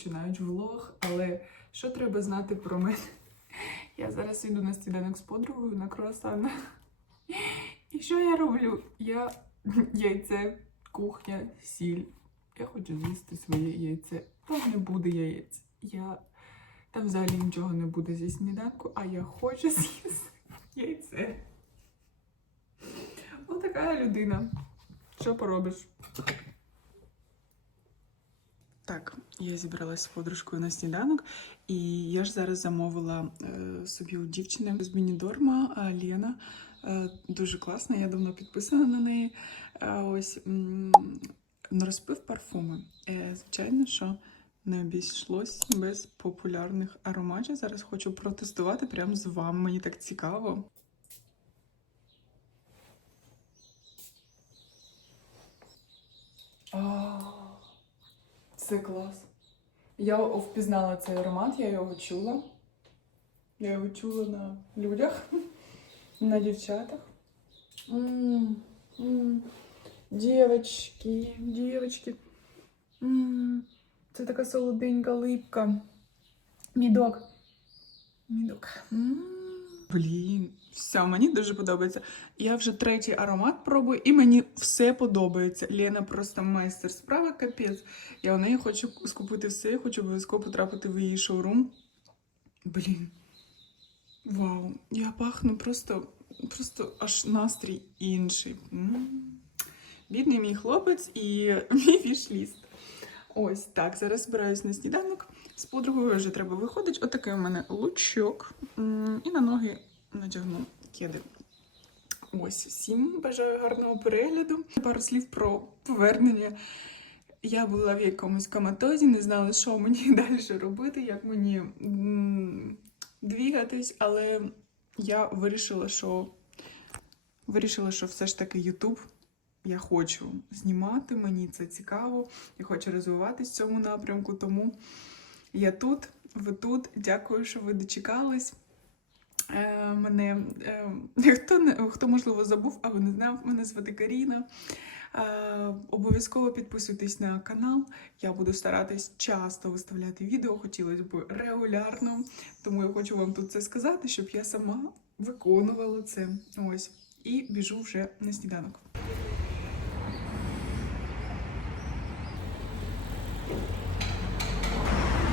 починають влог, але що треба знати про мене? Я зараз йду на сніданок з подругою на круасан. І що я роблю? Я яйце, кухня, сіль. Я хочу з'їсти своє яйце. Там не буде яєць. Я... Там взагалі нічого не буде зі сніданку, а я хочу з'їсти яйце. Отака людина. Що поробиш? Так, я зібралася з подружкою на сніданок, і я ж зараз замовила е, собі у дівчини з Мінідорма е, Лена. Е, дуже класна, я давно підписана на неї. Е, ось м, на розпив парфуми. Е, звичайно, що не обійшлось без популярних ароматів. Зараз хочу протестувати прямо з вами. Мені так цікаво. А, Це клас. Я впізнала цей аромат, я його чула. Я його чула на людях, на дівчатах. М, м. Дівочки, дівочки. М, Це така солоденька липка. Мідок. Мідок. М. Блін, все, мені дуже подобається. Я вже третій аромат пробую, і мені все подобається. Лена просто майстер справи, капець. Я у неї хочу скупити все, хочу обов'язково потрапити в її шоурум. Блін. Вау, я пахну просто, просто аж настрій інший. Бідний мій хлопець і мій вішліст. Ось так. Зараз збираюсь на сніданок. З подругою вже треба виходити. Отакий у мене лучок. І на ноги надягну кеди. Ось всім бажаю гарного перегляду. Пару слів про повернення. Я була в якомусь коматозі, не знала, що мені далі робити, як мені двігатись, але я вирішила, що вирішила, що все ж таки Ютуб я хочу знімати, мені це цікаво, я хочу розвиватись в цьому напрямку, тому я тут, ви тут. Дякую, що ви дочекались. Е, мене е, хто хто можливо забув або не знав, мене звати Каріна. Е, обов'язково підписуйтесь на канал. Я буду старатись часто виставляти відео, хотілося б регулярно. Тому я хочу вам тут це сказати, щоб я сама виконувала це. Ось. І біжу вже на сніданок.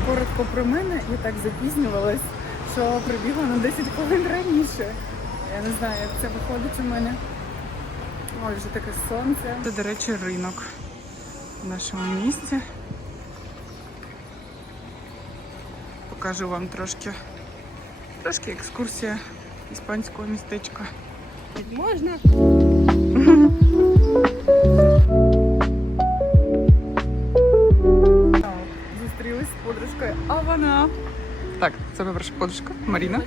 Коротко про мене, я так запізнювалась, що прибігла на 10 хвилин раніше. Я не знаю, як це виходить у мене. Ой, вже таке сонце. Це, до речі, ринок в нашому місті. Покажу вам трошки, трошки екскурсія іспанського містечка. Можна? Зустрілись з подружкою, а вона. Так, це перша подружка Маріна.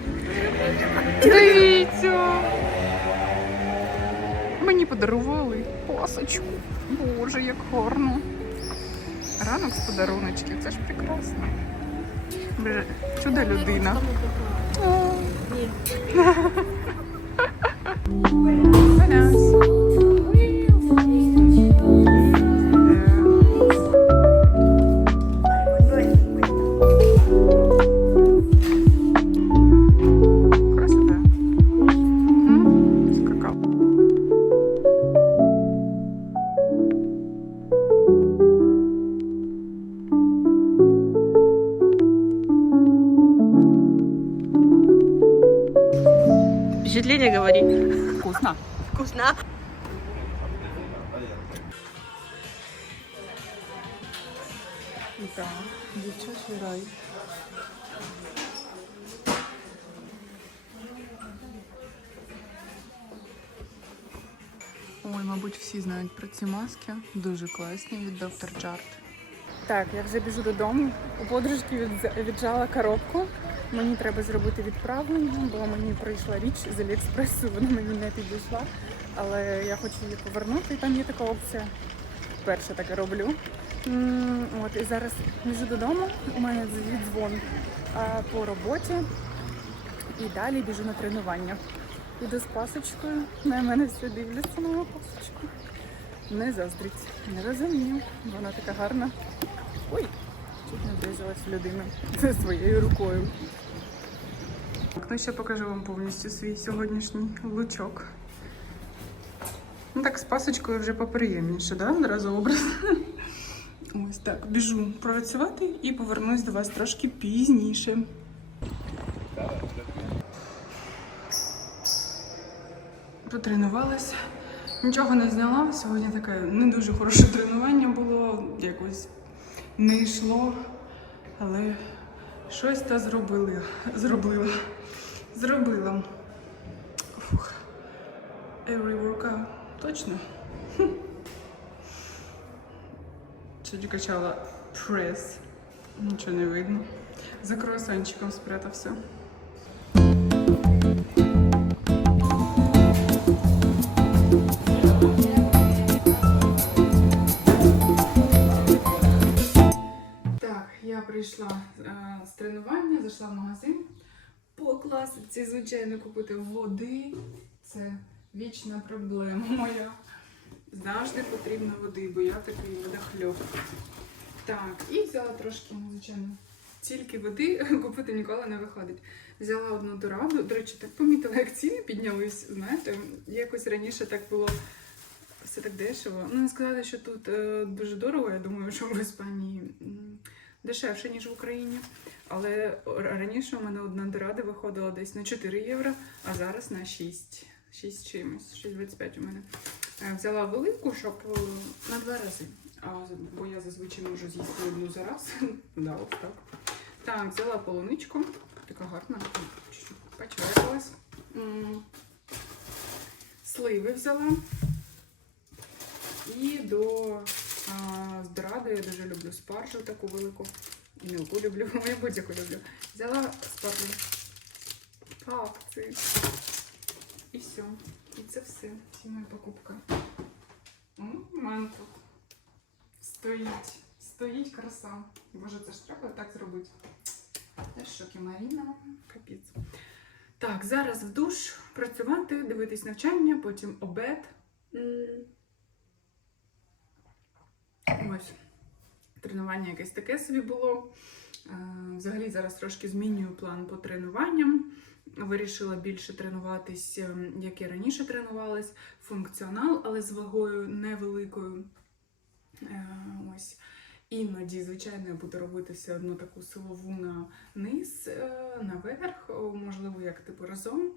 Дивіться! Мені подарували пасочку. Боже, як гарно. Ранок з подаруночків, це ж прекрасно. Боже, чудо людина. О. Впечатление говори. Вкусно. Вкусно. Да, дівчачий рай. Ой, мабуть, всі знають про ці маски. Дуже класні від Dr. Jart. Так, я вже біжу додому. У подружки від- віджала коробку. Мені треба зробити відправлення, бо мені прийшла річ з Аліекспресу, вона мені не підійшла. Але я хочу її повернути, і там є така опція. Вперше таке роблю. От, і зараз біжу додому. У мене дзвон по роботі. І далі біжу на тренування. Іду з пасочкою. На мене все дивляться на мою пасочку. Не заздріть. Не розумію. Вона така гарна. Ой, Чуть не в людину своєю рукою. Так, ну ще покажу вам повністю свій сьогоднішній лучок. Ну так, з пасочкою вже поприємніше, да? Одразу образ. Ось так, біжу працювати і повернусь до вас трошки пізніше. Потренувалась. Нічого не зняла. Сьогодні таке не дуже хороше тренування було, якось не йшло, але щось та зробили. Зробила. Зробила. Фух. Every workout. Точно. Сьогодні качала прес. Нічого не видно. За круасанчиком спрятався. Я прийшла е, з тренування, зайшла в магазин. По класиці, звичайно, купити води. Це вічна проблема моя. Завжди потрібно води, бо я такий водохльоп. Так, і взяла трошки, звичайно, тільки води купити ніколи не виходить. Взяла одну дораду. До речі, так помітила, як ціни піднялись. Знаєте, якось раніше так було все так дешево. Ну, не сказати, що тут е, дуже дорого. Я думаю, що в Іспанії дешевше, ніж в Україні. Але раніше у мене одна дорада виходила десь на 4 євро, а зараз на 6. 6 чимось, 6,25 у мене. Е, Взяла велику, щоб е, на два рази. А, бо я зазвичай можу з'їсти одну за раз. да, от так. Так, взяла полуничку. Така гарна. М, Сливи взяла. І до здради я дуже люблю спаржу таку велику. Мілку люблю, я будь-яку люблю. Взяла спаржу акції. І все. І це все. Всі мої покупки. М, У мене тут стоїть. Стоїть краса. Боже, це ж треба так зробити. Це шоки Маріна. Капець. Так, зараз в душ працювати, дивитись навчання, потім обед. Ось. Тренування якесь таке собі було. Е, Взагалі зараз трошки змінюю план по тренуванням. Вирішила більше тренуватись, ем, як і раніше тренувалась, функціонал, але з вагою невеликою. Е, Ось. Іноді, звичайно, я буду робити все одно таку силову на низ, е, наверх, можливо, як типу разом.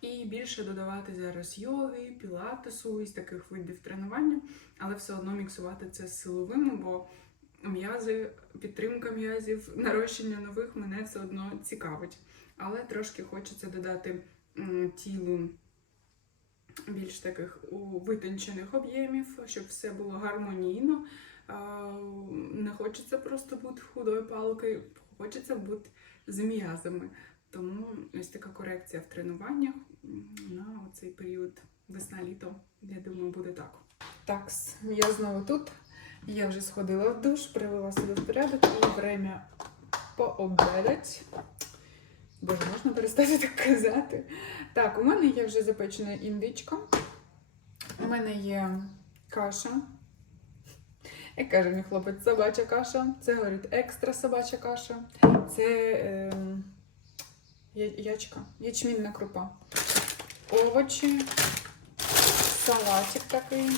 І більше додавати зараз йоги, пілатесу, із таких видів тренування, але все одно міксувати це з силовими, бо м'язи, підтримка м'язів, нарощення нових мене все одно цікавить. Але трошки хочеться додати тілу більш таких у витончених об'ємів, щоб все було гармонійно. Не хочеться просто бути худою палкою, хочеться бути з м'язами. Тому ось така корекція в тренуваннях на цей період весна-літо, я думаю, буде так. Так, я знову тут. Я вже сходила в душ, привела себе в порядок і время пообедать. Боже, можна перестати так казати. Так, у мене є вже запечена індичка. У мене є каша. Як каже мій хлопець, собача каша. Це говорить екстра собача каша. Це е, я- ячка, ячмінна крупа. Овочі, салатик такий.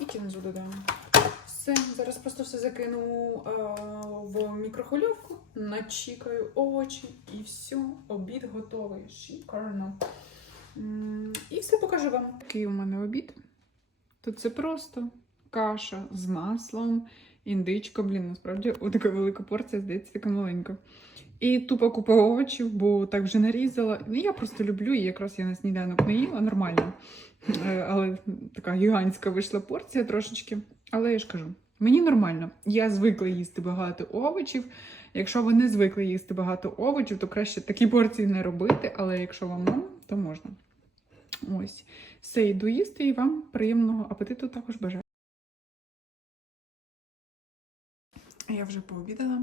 І кінзу додаємо. Все, зараз просто все закину е, в мікрохвильовку, начікаю овочі і все, обід готовий. Шикарно. І все покажу вам. Такий у мене обід. Тут це просто каша з маслом, індичка, блін, насправді така велика порція, здається, така маленька. І тупо купа овочів, бо так вже нарізала. Ну, я просто люблю, і якраз я на сніданок не їла, нормально. Е, Але така гігантська вийшла порція трошечки. Але я ж кажу, мені нормально. Я звикла їсти багато овочів. Якщо ви не звикли їсти багато овочів, то краще такі порції не робити, але якщо вам можна, то можна. Ось. Все, йду їсти і вам приємного апетиту також бажаю. Вже пообідала.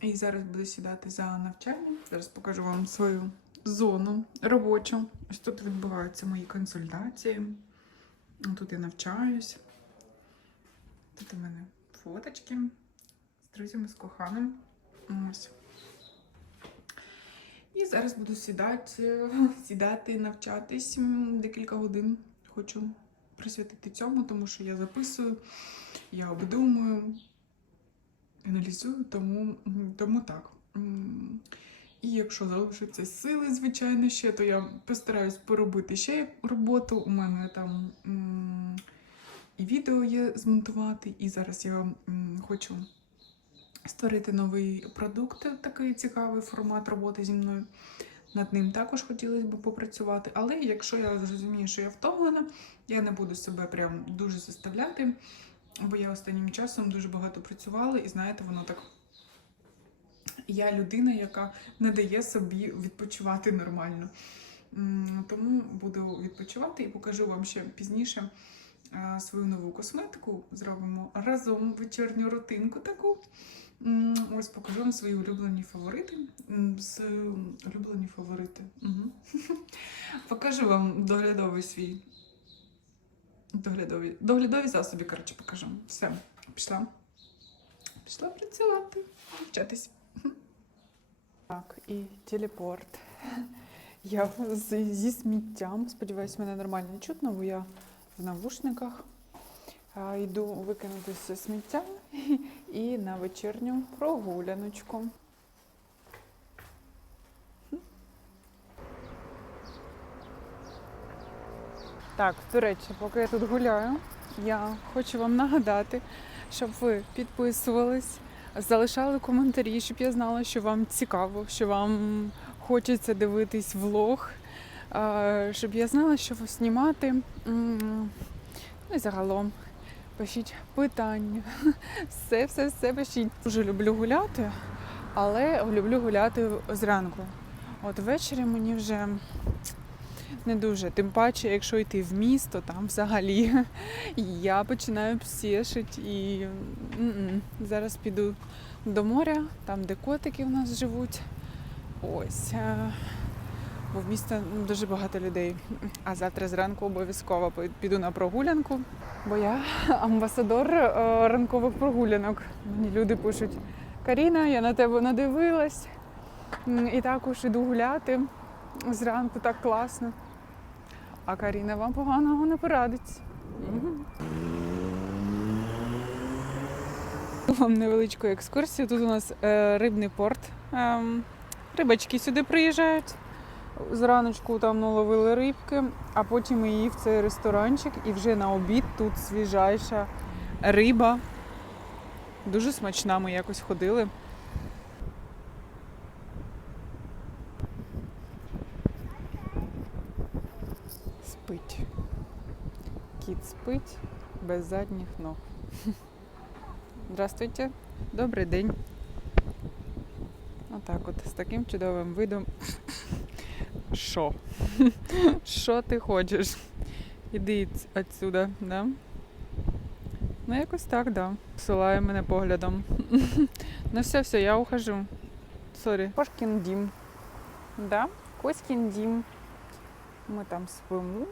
І зараз буду сідати за навчання. Зараз покажу вам свою зону робочу. Ось тут відбуваються мої консультації. Тут я навчаюсь. Тут у мене фоточки з друзями, з коханим. Ось. І зараз буду сідати, сідати, навчатись декілька годин. Хочу присвятити цьому, тому що я записую, я обдумую, аналізую, тому, тому так. І якщо залишаться сили, звичайно, ще, то я постараюсь поробити ще роботу. У мене там і відео є змонтувати, і зараз я хочу створити новий продукт, такий цікавий формат роботи зі мною. Над ним також хотілося б попрацювати. Але якщо я зрозумію, що я втомлена, я не буду себе прям дуже заставляти, бо я останнім часом дуже багато працювала, і знаєте, воно так. Я людина, яка не дає собі відпочивати нормально. Тому буду відпочивати і покажу вам ще пізніше е, свою нову косметику. Зробимо разом вечірню рутинку таку. Ось покажу вам свої улюблені фаворити. З улюблені фаворити. Угу. Покажу вам доглядовий свій. Доглядові, доглядові засоби, коротше, покажу. Все, пішла. Пішла працювати, вчатись. Так, і телепорт. Я зі сміттям. Сподіваюсь, мене нормально чутно, бо я в навушниках. Йду викинути все сміття і на вечірню прогуляночку. Так, до речі, поки я тут гуляю, я хочу вам нагадати, щоб ви підписувались, залишали коментарі, щоб я знала, що вам цікаво, що вам хочеться дивитись влог, щоб я знала, що ви знімати. Ну і загалом пишіть питання. Все, все, все пишіть. Дуже люблю гуляти, але люблю гуляти зранку. От ввечері мені вже не дуже. Тим паче, якщо йти в місто, там взагалі я починаю псішити і м-м. зараз піду до моря, там, де котики в нас живуть. Ось. е, Бо в місті дуже багато людей. А завтра зранку обов'язково піду на прогулянку, бо я амбасадор е, ранкових прогулянок. Мені люди пишуть: Каріна, я на тебе надивилась. І також іду гуляти зранку, так класно. А Каріна вам поганого не порадить. Вам невеличку екскурсію. Тут у нас е, рибний порт. Ем, рибачки сюди приїжджають. Зраночку там наловили рибки, а потім її в цей ресторанчик і вже на обід тут свіжайша риба. Дуже смачна, ми якось ходили. Спить. Кіт спить без задніх ног. Здравствуйте, добрий день. Отак от з таким чудовим видом. Що? Що ти хочеш? Іди відсюди, да? Ну, якось так, да. Посилає мене поглядом. ну все, все, я ухожу. Сорі. Кошкін дім. Да? Коськін дім. Ми там спимо.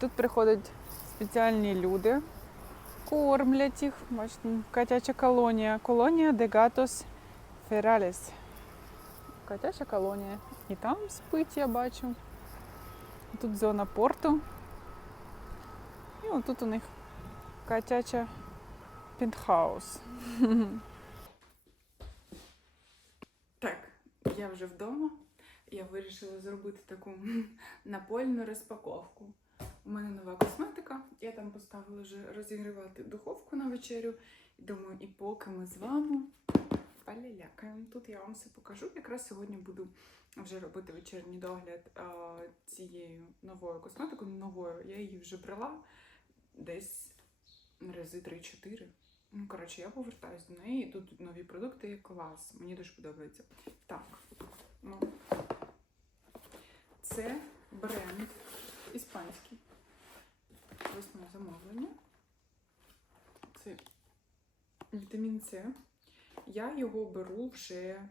Тут приходять спеціальні люди, кормлять їх. Бачите, котяча колонія. Колонія де гатос фераліс. Котяча колонія. І там спить, я бачу. Тут зона порту. І отут у них котяча пентхаус. Так, я вже вдома. Я вирішила зробити таку напольну розпаковку. У мене нова косметика. Я там поставила вже розігрівати духовку на вечерю. Думаю, і поки ми з вами полялякаємо. Тут я вам все покажу. Якраз сьогодні буду вже робити вечірній догляд а, цією новою косметикою. Новою я її вже брала десь рази 3-4. Ну, коротше, я повертаюсь до неї. Тут нові продукти клас. Мені дуже подобається. Так, ну це бренд іспанський. Моє замовлення. Це вітамін С. Я його беру вже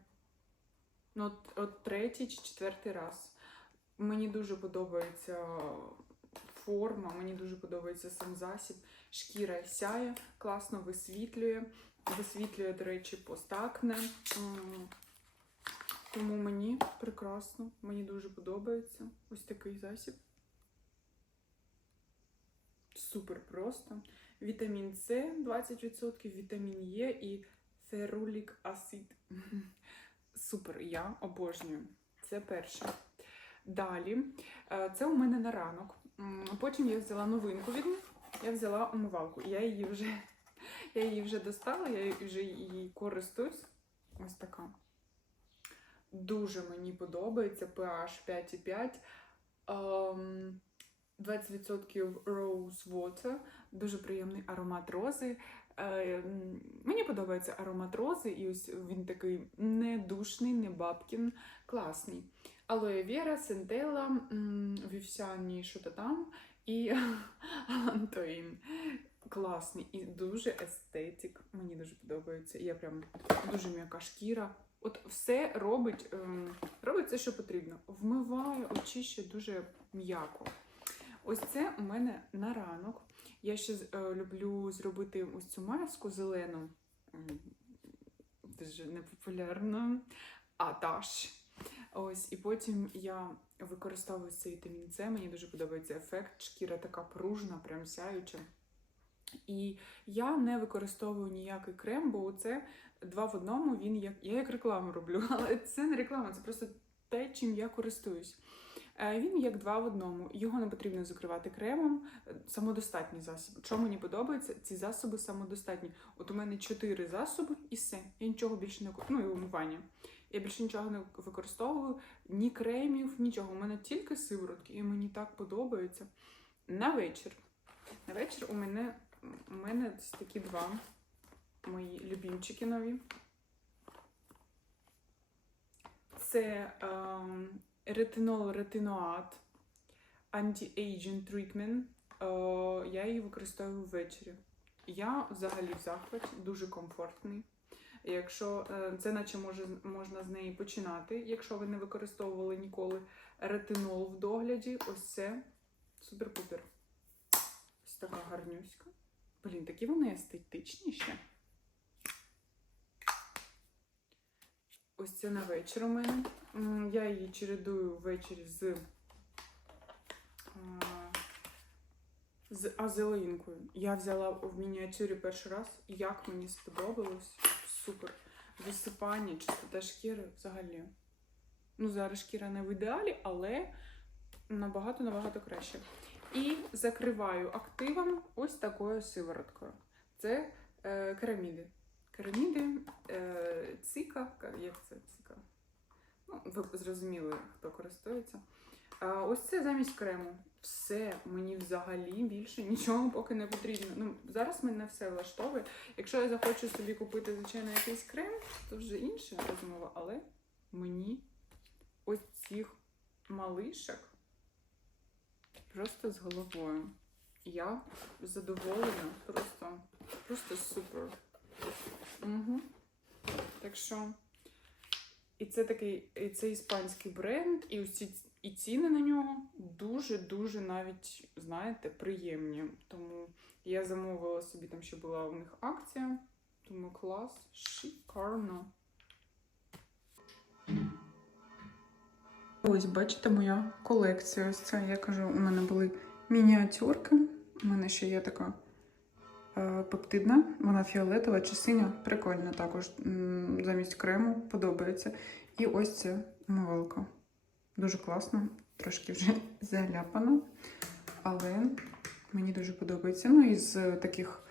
ну, от, от третій чи четвертий раз. Мені дуже подобається форма, мені дуже подобається сам засіб. Шкіра сяє, класно висвітлює. висвітлює, до речі, постакне. Тому мені прекрасно, мені дуже подобається ось такий засіб. Супер просто. Вітамін С 20%, вітамін Е і ферулік асид. Супер, я обожнюю. Це перше. Далі, е, це у мене на ранок. Потім я взяла новинку від них. Я взяла умивалку. Я її вже, я її вже достала, я вже її користуюсь. Ось така. Дуже мені подобається pH 5,5. Ем, 20% Rose Water, дуже приємний аромат рози. Е, Мені подобається аромат рози, і ось він такий не душний, не бабкін, класний. Алоє Вера, Сентела, вівсяні що-то там і Антоїн. Класний і дуже естетик. Мені дуже подобається. Я прям дуже м'яка шкіра. От все робить, ем, робить все, що потрібно. Вмиває, очищує дуже м'яко. Ось це у мене на ранок. Я ще е, люблю зробити ось цю маску зелену. Дуже непопулярно. Аташ. Ось, і потім я використовую цей вітамін С. Мені дуже подобається ефект. Шкіра така пружна, прям сяюча. І я не використовую ніякий крем, бо це два в одному. Він як я як рекламу роблю, але це не реклама, це просто те, чим я користуюсь. Е, Він як два в одному. Його не потрібно закривати кремом. Е, Самодостатній засіб. Що мені подобається, ці засоби самодостатні. От у мене чотири засоби і все. Я нічого більше не ну і умивання. Я більше нічого не використовую, ні кремів, нічого. У мене тільки сиворотки, і мені так подобається. На вечір. На вечір у мене, у мене такі два мої любімчики нові. Це ем, ретинол ретиноат Anti-Aging Treatment. Е, я її використовую ввечері. Я взагалі в захваті, дуже комфортний. Якщо е, це наче може, можна з неї починати, якщо ви не використовували ніколи ретинол в догляді, ось це супер-пупер. Ось така гарнюська. Блін, такі вони естетичні ще. Ось це на вечір у мене. Я її чередую ввечері з, а, з азелинкою. Я взяла в мініатюрі перший раз. Як мені сподобалось. Супер. Висипання, чистота шкіри взагалі. Ну, зараз шкіра не в ідеалі, але набагато-набагато краще. І закриваю активом ось такою сивороткою. Це е, кераміди. Кераміди, е, цика, як це цика? Ну, ви зрозуміли, хто користується. А ось це замість крему. Все, мені взагалі більше нічого поки не потрібно. Ну, зараз мене все влаштовує. Якщо я захочу собі купити, звичайно, якийсь крем, то вже інша розмова, але мені ось цих малишок просто з головою. Я задоволена, просто, просто супер. Угу. Так що, і це такий, і це іспанський бренд, і ці і ціни на нього дуже-дуже навіть, знаєте, приємні. Тому я замовила собі там ще була у них акція. Тому клас, шикарно. Ось, бачите, моя колекція. Ось це, я кажу, у мене були мініатюрки. У мене ще є така пептидна, вона фіолетова чи синя. Прикольна також. Замість крему подобається. І ось ця умивалка. Дуже класно, трошки вже заляпана. Але мені дуже подобається. Ну і з таких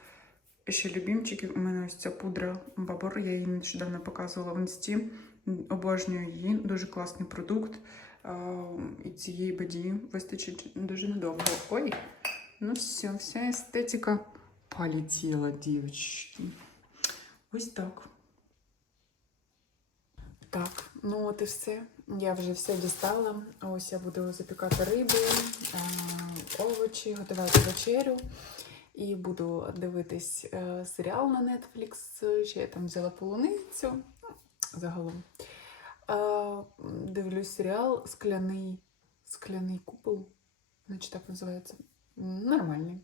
ще любімчиків у мене ось ця пудра Бабор. Я її нещодавно показувала в інсті. Обожнюю її, дуже класний продукт. І цієї бадії вистачить дуже надовго. Ой, ну все, вся естетика полетіла, дівчатки. Ось так. Так, ну от і все. Я вже все дістала. Ось я буду запікати рибу, овочі, готувати вечерю. І буду дивитись е, серіал на Netflix. Ще я там взяла полуницю. Загалом. Е, дивлюсь серіал Скляний, Скляний купол. Значить, так називається. Нормальний.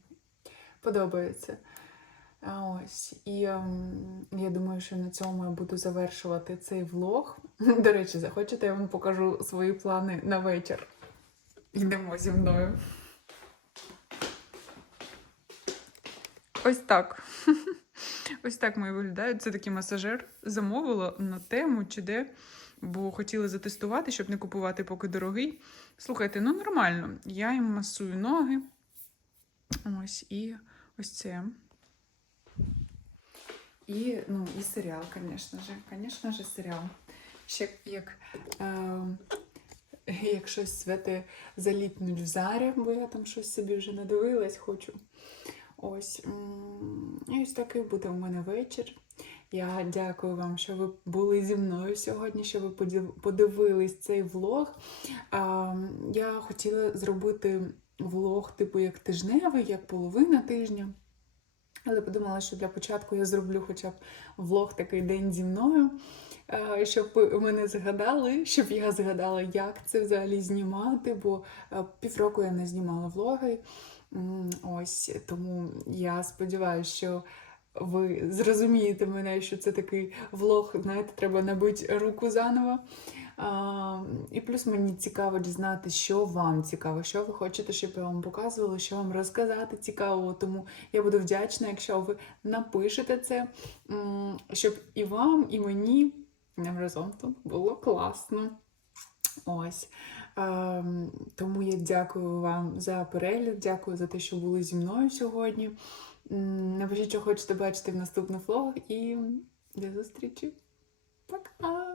Подобається. Ось, і ем, я думаю, що на цьому я буду завершувати цей влог. До речі, захочете, я вам покажу свої плани на вечір. Йдемо зі мною. Ось так. Ось так мої виглядають. Це такий масажер. Замовила на тему чи де, бо хотіла затестувати, щоб не купувати поки дорогий. Слухайте, ну нормально. Я їм масую ноги. Ось і ось це. І, ну, і серіал, звісно ж. Звісно ж, серіал. Ще як, е, як щось святе заліпнуть в зарі, бо я там щось собі вже надивилась, хочу. Ось. І ось такий буде у мене вечір. Я дякую вам, що ви були зі мною сьогодні, що ви подивились цей влог. Я хотіла зробити влог, типу, як тижневий, як половина тижня. Але подумала, що для початку я зроблю хоча б влог такий день зі мною, е, щоб мене згадали, щоб я згадала, як це взагалі знімати, бо е, півроку я не знімала влоги. Ось тому я сподіваюся, що ви зрозумієте мене, що це такий влог, знаєте, треба набити руку заново. А, і плюс мені цікаво дізнати, що вам цікаво, що ви хочете, щоб я вам показувала, що вам розказати цікавого. Тому я буду вдячна, якщо ви напишете це, щоб і вам, і мені нам разом тут було класно. Ось. Тому я дякую вам за перегляд, дякую за те, що були зі мною сьогодні. Напишіть, що хочете бачити в наступних влогах, і до зустрічі. Пока!